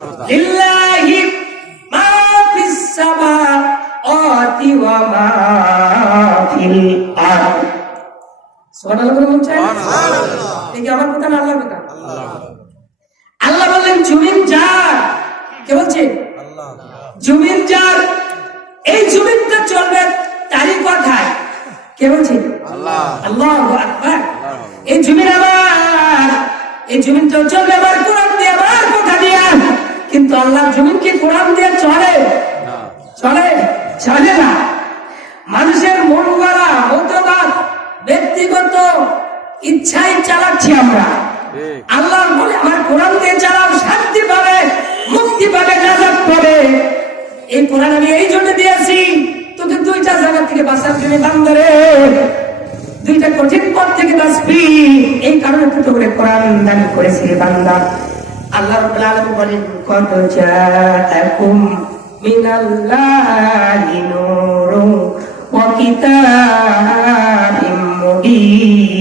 লিল্লাহি মা ফিস সামাওয়াতি ওয়া মা ফিল আরদ। সুবহানাল্লাহ বলে মন চায় এই কি আমার কথা না আল্লাহর কথা? আল্লাহ। বললেন জমিন যার। কে বলছে? জমিন যার। এই জমিনটা চলবে তারই কথায় কে বলছে? আল্লাহ। আল্লাহ আকবার। এই জমিন আমার এই জমিনটা চলবে আমার কোরআন দিয়ে আমার আল্লাহর জমিন কি কোরআন দিয়ে চলে। চলে? চলে না। মানুষের মন গড়া মতবাদ ব্যক্তিগত ইচ্ছাই চালাচ্ছি আমরা। আল্লাহ বলে আমার কোরআন দিয়ে চালাও শান্তি পাবে মুক্তি পাবে নাজাত পাবে। এই কোরআন আমি এই জন্য দিয়েছি তোকে দুইটা জায়গা থেকে বাঁচার জন্য বান্দরে। দুইটা কঠিন পথ থেকে বাঁচবি। এই কারণে তো তোকে কোরআন দান করেছি বান্দা। আল্লাহ রব্বুল আলামিন বলেন কত জাআকুম মিনাল্লাহি নূরুন ওয়া কিতাবিম মুবিন।